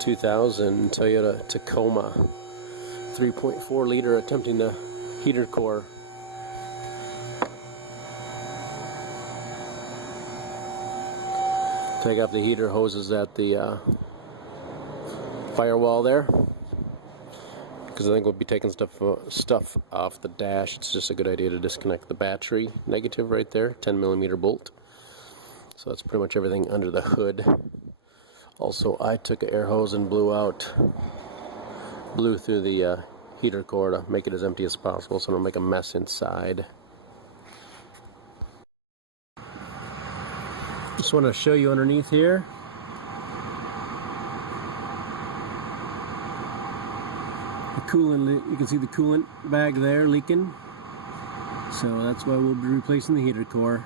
2000 Toyota Tacoma 3.4 liter attempting the heater core. Take off the heater hoses at the firewall there, because I think we'll be taking stuff off the dash. It's just a good idea to disconnect the battery negative right there, 10mm bolt. So that's pretty much everything under the hood. Also, I took an air hose and blew through the heater core to make it as empty as possible so I don't make a mess inside. Just want to show you underneath here. The coolant, you can see the coolant bag there leaking. So that's why we'll be replacing the heater core.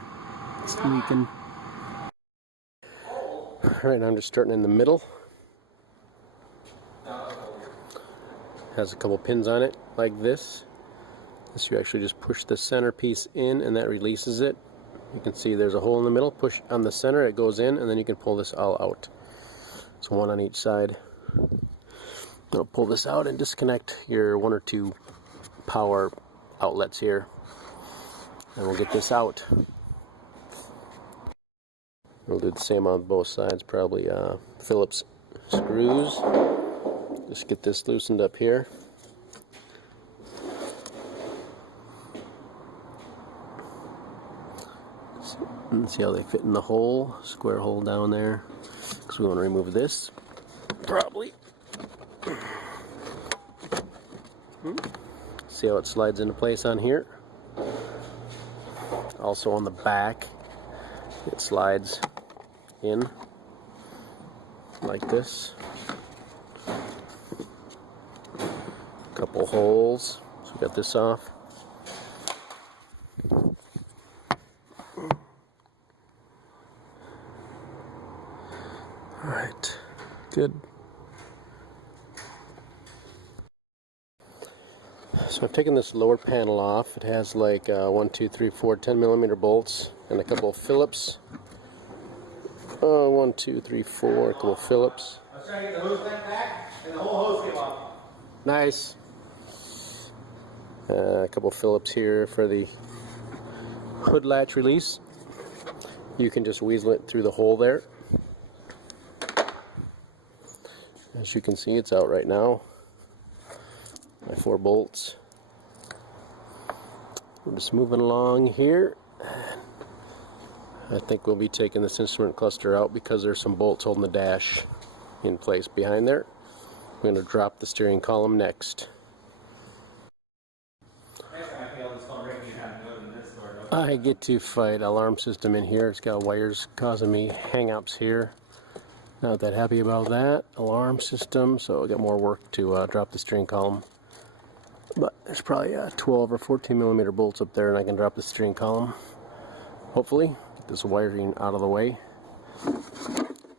It's leaking. Alright, now I'm just starting in the middle. Has a couple pins on it like this. This you actually just push the center piece in and that releases it. You can see there's a hole in the middle. Push on the center, it goes in, and then you can pull this all out. It's one on each side. I'll pull this out and disconnect your 1 or 2 power outlets here, and we'll get this out. We'll do the same on both sides, probably Phillips screws. Just get this loosened up here. And see how they fit in the hole, square hole down there, because we want to remove this probably. See how it slides into place on here. Also on the back it slides in like this. Couple holes, so we got this off. Alright, good. So I've taken this lower panel off. It has like 1, 2, 3, 4 10mm bolts and a couple of Phillips. 1, 2, 3, 4, a couple of Phillips. I was trying to get the hose vent back and the whole hose came off. Nice. A couple of Phillips here for the hood latch release. You can just weasel it through the hole there. As you can see, it's out right now. My 4 bolts. We're just moving along here. I think we'll be taking this instrument cluster out because there's some bolts holding the dash in place behind there. We're going to drop the steering column next. I get to fight alarm system in here. It's got wires causing me hang-ups here. Not that happy about that. Alarm system, so I got more work to drop the steering column. But there's probably 12 or 14mm bolts up there and I can drop the steering column. Hopefully. Get this wiring out of the way.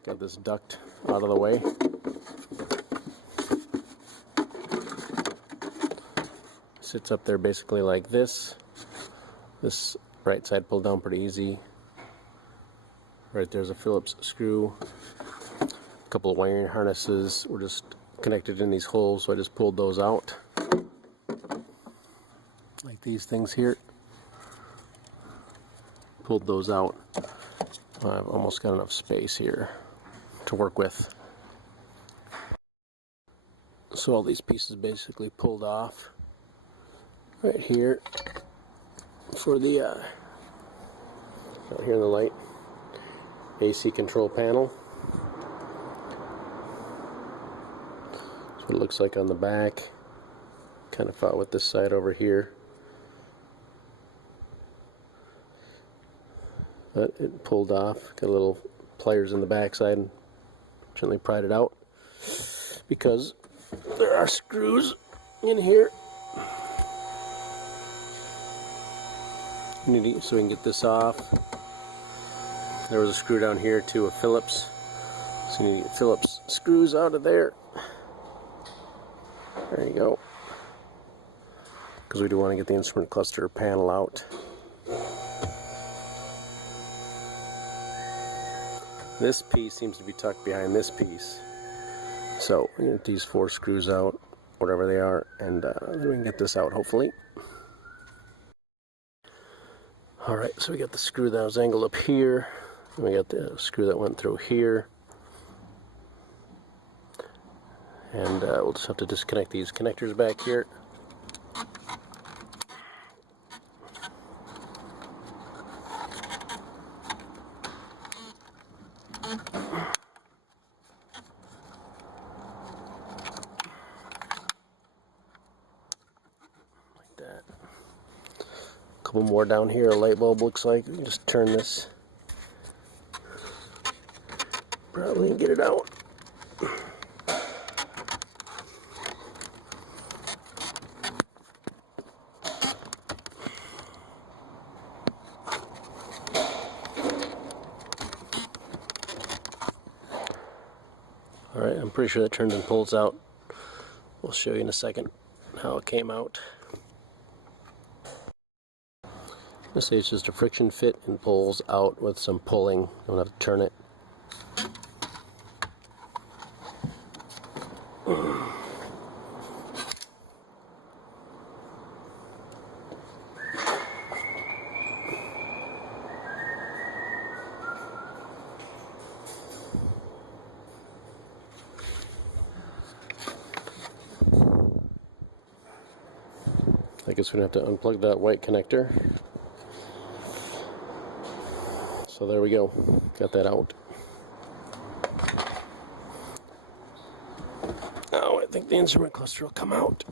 Got this duct out of the way. Sits up there basically like this. This right side pulled down pretty easy. Right there's a Phillips screw. A couple of wiring harnesses were just connected in these holes, so I just pulled those out. Like these things here. Pulled those out. I've almost got enough space here to work with. So all these pieces basically pulled off right here for the out here in the light AC control panel. That's what it looks like on the back. Kind of fought with this side over here. But it pulled off. Got a little pliers in the back side and gently pried it out because there are screws in here. So we can get this off. There was a screw down here too, a Phillips. So you need to get Phillips screws out of there. There you go. Because we do want to get the instrument cluster panel out. This piece seems to be tucked behind this piece. So we get these 4 screws out, whatever they are, and then we can get this out hopefully. Alright, so we got the screw that was angled up here, and we got the screw that went through here, and we'll just have to disconnect these connectors back here. Like that. A couple more down here, a light bulb looks like. We can just turn this. Probably get it out. Alright, I'm pretty sure that turns and pulls out. We'll show you in a second how it came out. Let's say it's just a friction fit and pulls out with some pulling. You don't have to turn it. I guess we're going to have to unplug that white connector. So there we go. Got that out. Oh, I think the instrument cluster will come out.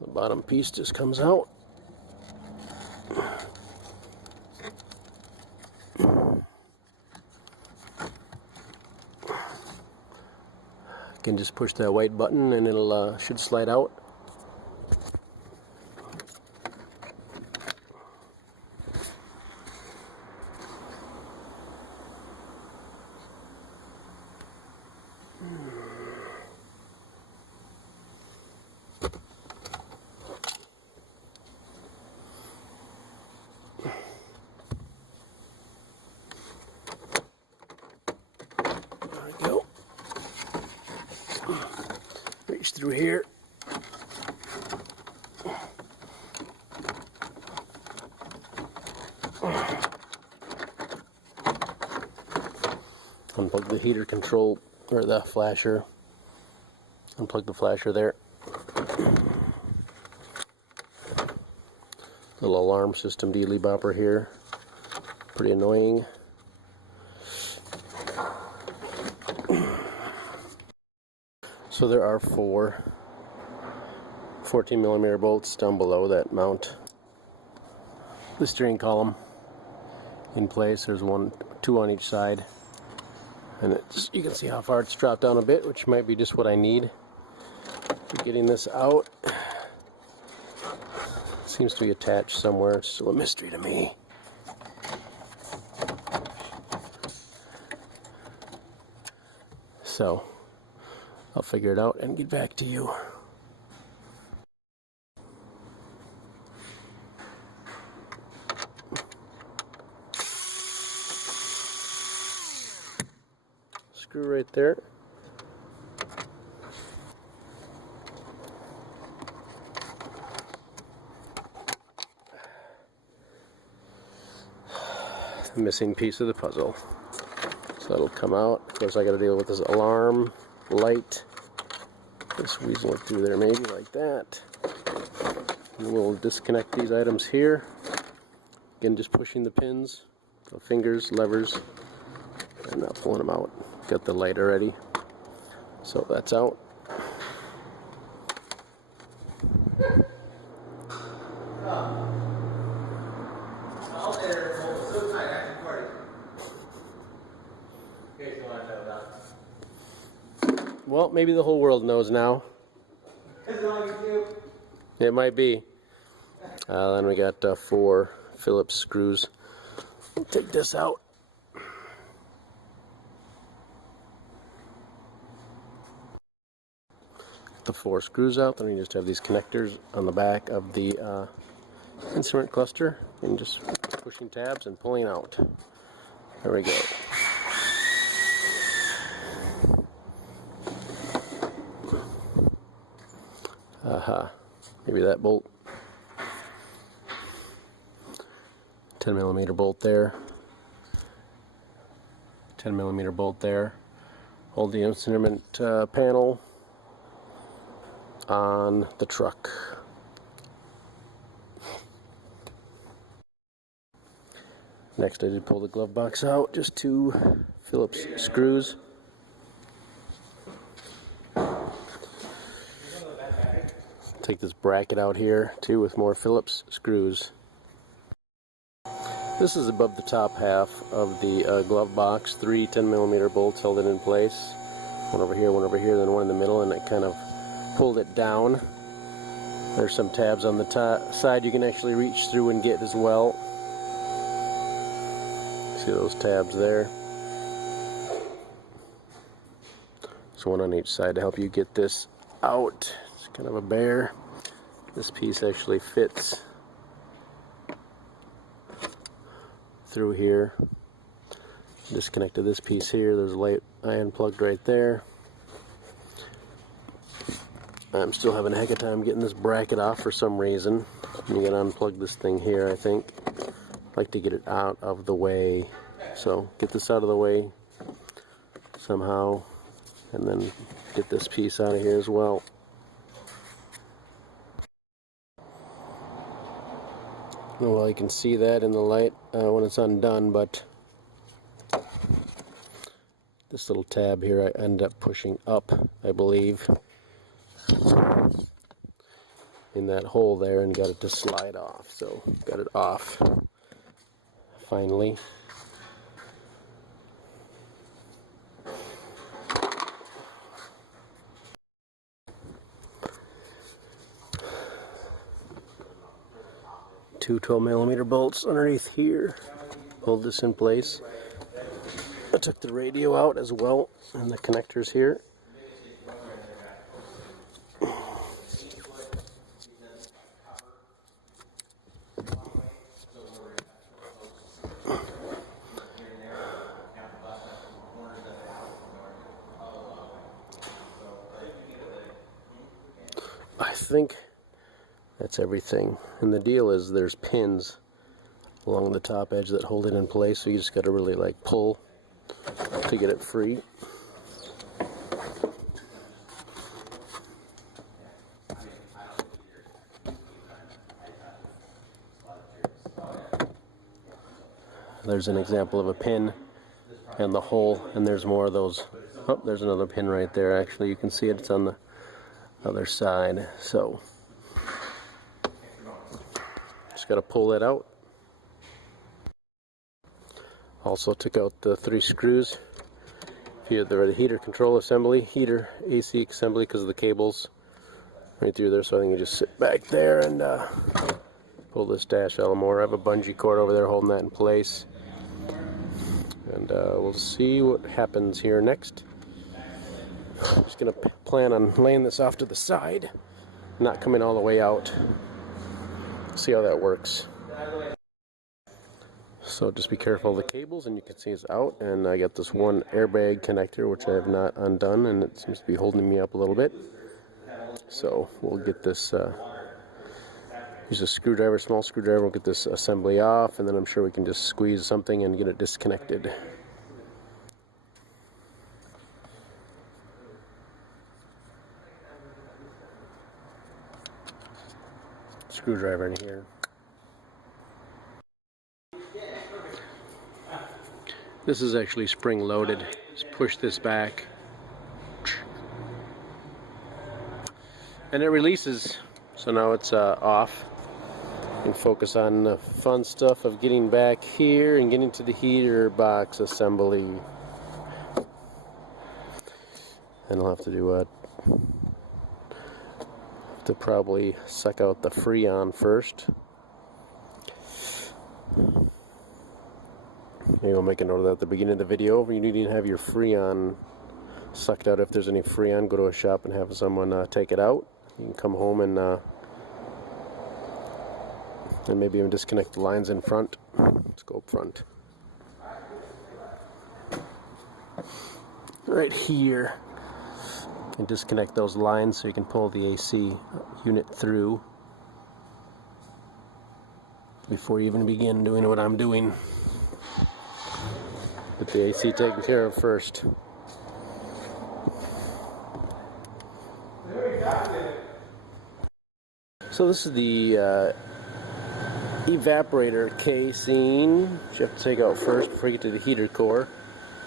The bottom piece just comes out. You can just push that white button and it'll should slide out. There we go. Reach through here. Unplug the heater control, or the flasher. Unplug the flasher there. Little alarm system dealy bopper here. Pretty annoying. So there are 4 14mm bolts down below that mount the steering column in place. There's 2 on each side, and you can see how far it's dropped down a bit, which might be just what I need for getting this out. Seems to be attached somewhere. It's still a mystery to me. So I'll figure it out and get back to you. Screw right there. Missing piece of the puzzle. So that'll come out. Of course, I got to deal with this alarm light. Just weasel it through there, maybe like that. And we'll disconnect these items here. Again, just pushing the pins, the fingers, levers, and not pulling them out. Got the light already. So that's out. Well, maybe the whole world knows now. It might be. Then we got 4 Phillips screws. We'll take this out. The 4 screws out. Then we just have these connectors on the back of the instrument cluster and just pushing tabs and pulling out. There we go. Aha, maybe that bolt. 10mm bolt there. 10mm bolt there. Hold the instrument panel on the truck. Next I did pull the glove box out, just 2 Phillips screws. Take this bracket out here too with more Phillips screws. This is above the top half of the glove box. 3 10mm bolts held it in place. One over here, then one in the middle, and it kind of pulled it down. There's some tabs on the side you can actually reach through and get as well. See those tabs there? So one on each side to help you get this out. It's kind of a bear. This piece actually fits through here. Disconnected this piece here. There's a light I unplugged right there. I'm still having a heck of a time getting this bracket off for some reason. You gotta unplug this thing here, I think. I'd like to get it out of the way. So get this out of the way somehow, and then get this piece out of here as well. Well, you can see that in the light when it's undone, but this little tab here I end up pushing up, I believe, in that hole there, and got it to slide off. So got it off finally. Two 12mm bolts underneath here. Hold this in place. I took the radio out as well, and the connectors here. I think that's everything. And the deal is there's pins along the top edge that hold it in place, so you just got to really like pull to get it free. There's an example of a pin and the hole, and there's more of those. Oh, there's another pin right there. Actually, you can see it. It's on the other side. So just got to pull that out. Also took out the 3 screws here, the heater control assembly, heater AC assembly, because of the cables right through there. So I think you just sit back there and pull this dash out more. I have a bungee cord over there holding that in place, and we'll see what happens here next. Just gonna plan on laying this off to the side, not coming all the way out. See how that works. So just be careful of the cables, and you can see it's out, and I got this one airbag connector which I have not undone, and it seems to be holding me up a little bit. So we'll get this, use a screwdriver, small screwdriver, we'll get this assembly off, and then I'm sure we can just squeeze something and get it disconnected. Screwdriver in here. This is actually spring loaded. Just push this back and it releases. So now it's off. And focus on the fun stuff of getting back here and getting to the heater box assembly. And I'll have to do to probably suck out the Freon first. Maybe I'll make a note of that at the beginning of the video. You need to have your Freon sucked out. If there's any Freon, go to a shop and have someone take it out. You can come home and And maybe even disconnect the lines in front. Let's go up front. Right here, you can disconnect those lines so you can pull the AC unit through before you even begin doing what I'm doing. Get the AC taken care of first. So this is the evaporator casing, which you have to take out first before you get to the heater core.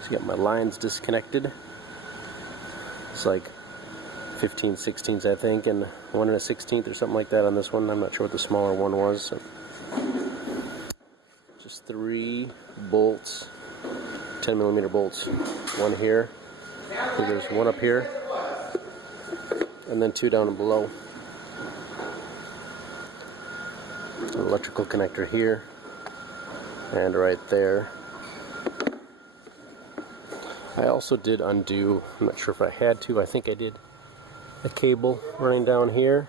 So I got my lines disconnected. It's like 15/16 I think, and 1 1/16 or something like that on this one. I'm not sure what the smaller one was. So just 3 bolts, 10mm bolts. One here. There's one up here, and then 2 down and below. An electrical connector here, and right there. I also did undo, I'm not sure if I had to, I think I did, a cable running down here.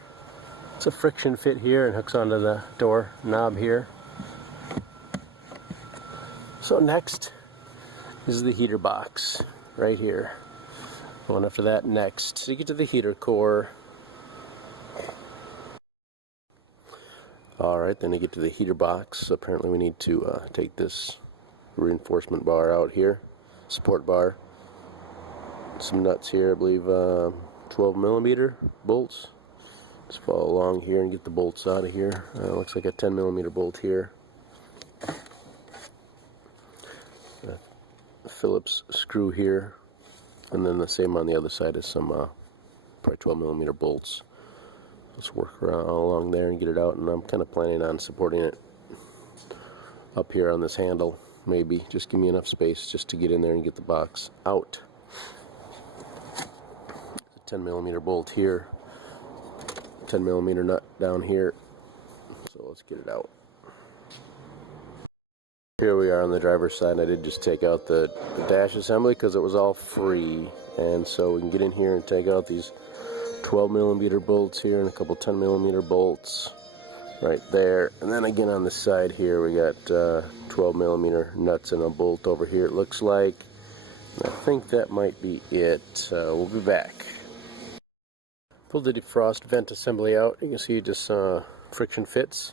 It's a friction fit here and hooks onto the door knob here. So next is the heater box right here. Going after that next. So you get to the heater core. Alright, then you get to the heater box. So apparently we need to take this reinforcement bar out here. Support bar, some nuts here, I believe 12mm bolts. Just follow along here and get the bolts out of here. Looks like a 10mm bolt here. A Phillips screw here, and then the same on the other side is some probably 12mm bolts. Let's work around along there and get it out, and I'm kind of planning on supporting it up here on this handle. Maybe just give me enough space just to get in there and get the box out. A 10mm bolt here, 10mm nut down here. So let's get it out. Here we are on the driver's side, and I did just take out the dash assembly because it was all free, and so we can get in here and take out these 12mm bolts here and a couple 10mm bolts right there. And then again on the side here we got 12mm nuts and a bolt over here, it looks like. And I think that might be it. We'll be back. Pulled the defrost vent assembly out. You can see just friction fits.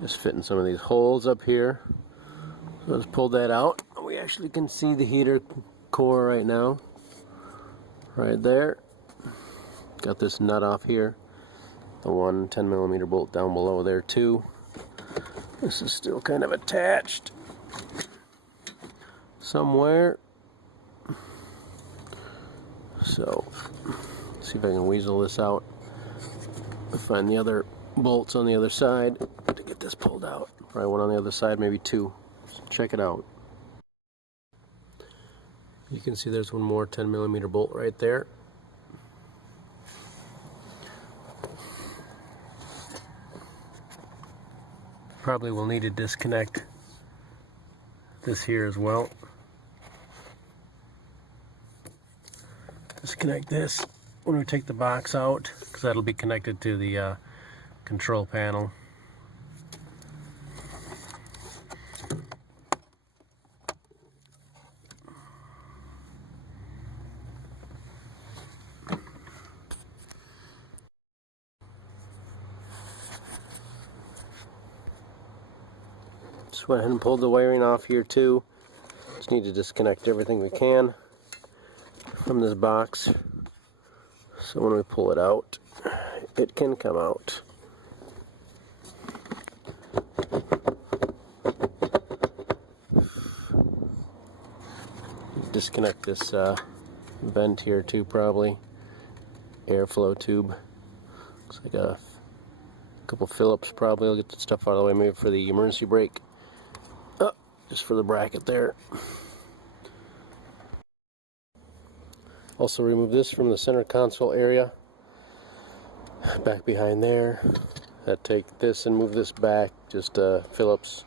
Just fitting some of these holes up here. So let's pull that out. We actually can see the heater core right now. Right there. Got this nut off here. The one 10mm bolt down below there too. This is still kind of attached somewhere. So, see if I can weasel this out. Find the other bolts on the other side to get this pulled out. Probably one on the other side, maybe 2. So check it out. You can see there's one more 10mm bolt right there. Probably will need to disconnect this here as well. Disconnect this when we take the box out, because that'll be connected to the control panel. Just went ahead and pulled the wiring off here too. Just need to disconnect everything we can from this box, so when we pull it out, it can come out. Disconnect this vent here too, probably. Airflow tube. Looks like a couple Phillips probably. I'll get the stuff out of the way, maybe for the emergency brake. Just for the bracket there. Also remove this from the center console area. Back behind there. Take this and move this back. Just Phillips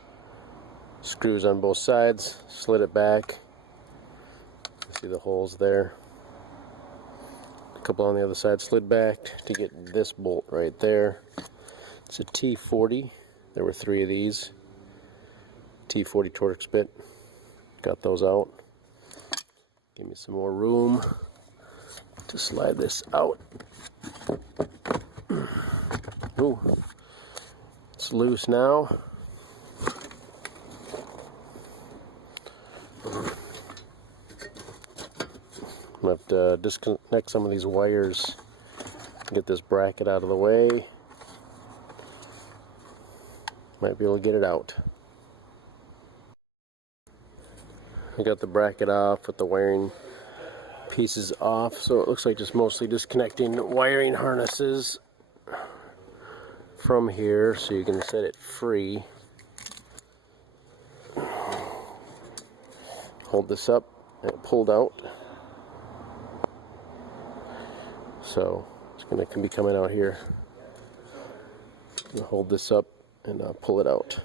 screws on both sides. Slid it back. See the holes there. couple on the other side slid back to get this bolt right there. It's a T40. There were 3 of these. T40 Torx bit. Got those out. Give me some more room to slide this out. Ooh, it's loose now. I'm going to have to disconnect some of these wires, get this bracket out of the way. Might be able to get it out. I got the bracket off with the wiring pieces off, so it looks like just mostly disconnecting wiring harnesses from here so you can set it free. Hold this up and it pulled out. So it's going to be coming out here. Hold this up and pull it out.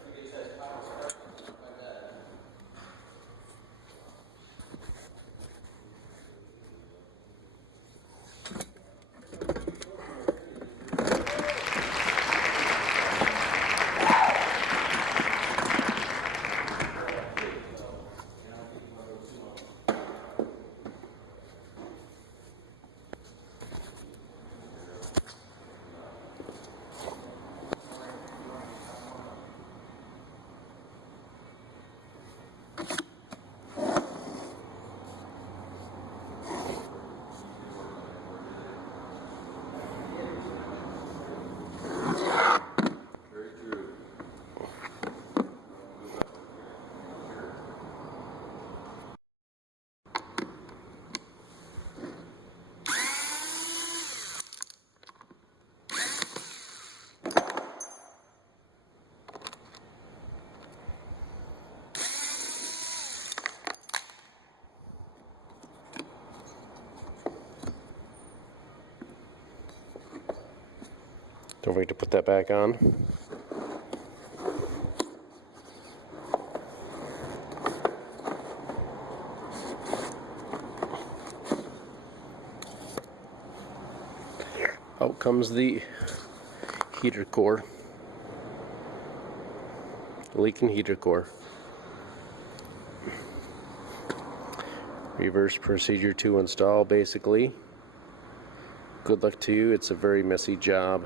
Don't forget to put that back on. Out comes the heater core. Leaking heater core. Reverse procedure to install, basically. Good luck to you. It's a very messy job.